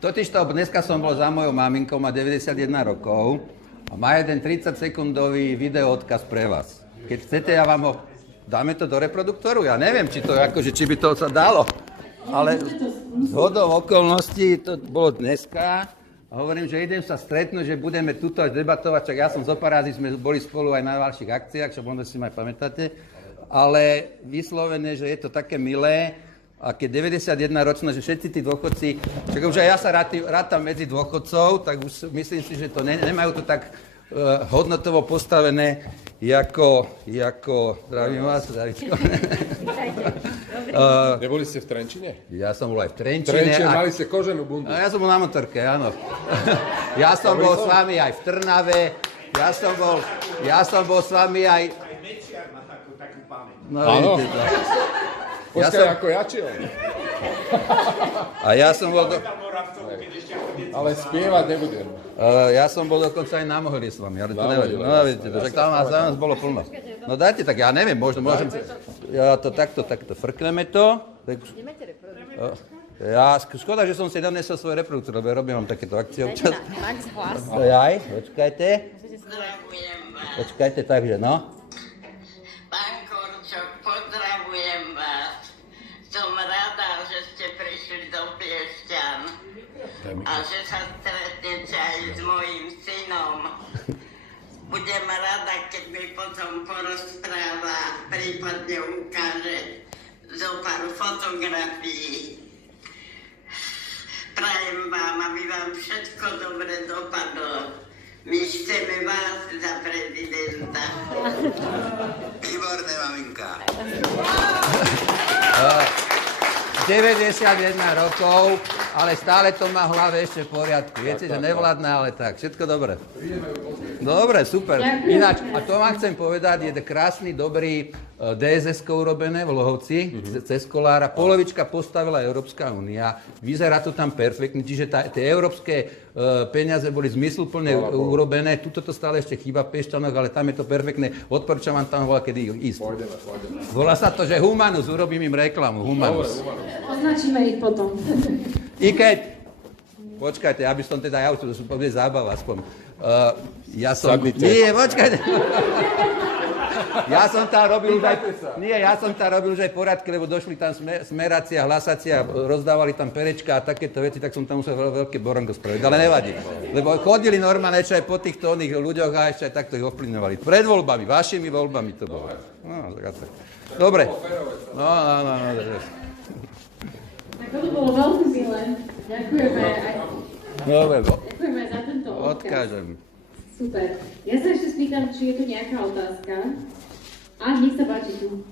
Totižto dneska som bol za mojou maminkou, má 91 rokov a má jeden 30-sekundový video odkaz pre vás. Keď chcete, ja vám ho... Dáme to do reproduktoru? Ja neviem, či by to sa dalo. Ale zhodou okolností to bolo dneska. A hovorím, že idem sa stretnúť, že budeme tuto až debatovať, čak ja som zo pár razy, sme boli spolu aj na ďalších akciách, čo možno si ma aj pamätáte. Ale vyslovené, že je to také milé, a keď 91 ročná, že všetci tí dôchodci, čak už aj ja sa rátam medzi dôchodcov, tak už myslím si, že to nemajú to tak hodnotovo postavené, ako zdravím vás, Davidko. Neboli ste v Trenčine? Ja som bol aj v Trenčine. Mali ste koženú bundu. Ja som bol na motorke, áno. Ja som bol s vami aj v Trnave, ja som bol s vami aj... Aj Mečiar má takú pamäť. No, vidíte to. Počkaj, ako ja či on? A ja som bol... Ale spievať nebudem. Ja som bol dokonca aj na Mohyli s vami, ale to nevadí. No vidíte to, že tam nás bolo plno. No dajte, tak ja neviem, môžem... Ja to takto frkneme to. Ja, škoda, že som si donesol svoj reproduktor, lebo robím vám takéto akcie občas. Max hlas. Jaj, počkajte. Pozdravujem vás. Počkajte, takže no. Pán Korčok, pozdravujem vás. Som rada, že ste prišli do Piešťan a že sa stretnete aj s mojím synom. Budem rada, keď mi potom porozpráva, prípadne ukáže zo pár fotografií. Prajem vám, aby vám všetko dobre dopadlo. My chceme vás za prezidenta. Výborné, maminka. 91 rokov, ale stále to má v hlave ešte v poriadku. Viete, že nevládne, ale tak, všetko dobre. Dobre, super. Ináč, a to vám chcem povedať, je krásny, dobrý DSS-ko urobené v Lohovci, cez Kolára. Polovička postavila Európska únia, vyzerá to tam perfektne, čiže tie európske peniaze boli zmysluplne urobené. Tuto to stále ešte chýba v Piešťanoch, ale tam je to perfektné. Odporúčam vám tam volá, kedy ísť. Volá sa to, že Humanus, urobím im reklamu. Humanus. Označíme ich potom. I keď, počkajte, aby som teda, ja už to bude zábava aspoň. Ja som... Sadnite. Nie, počkajte. Ja som tam robil už aj poradky, lebo došli tam smerácia, hlasacia, rozdávali tam perečka a takéto veci, tak som tam musel veľké borongo spraviť, ale nevadí. Lebo chodili normálne ešte aj po týchto oných ľuďoch a ešte aj takto ich ovplyvňovali. Pred voľbami, vašimi voľbami to bolo. No, tak. Dobre. No. Tak to bolo veľmi milé. Ďakujeme aj... Dobre, Ďakujeme za tento odkaz. odkážem. Super. Ja sa ešte spýtam, či je tu nejaká otázka. A nech sa páči tu.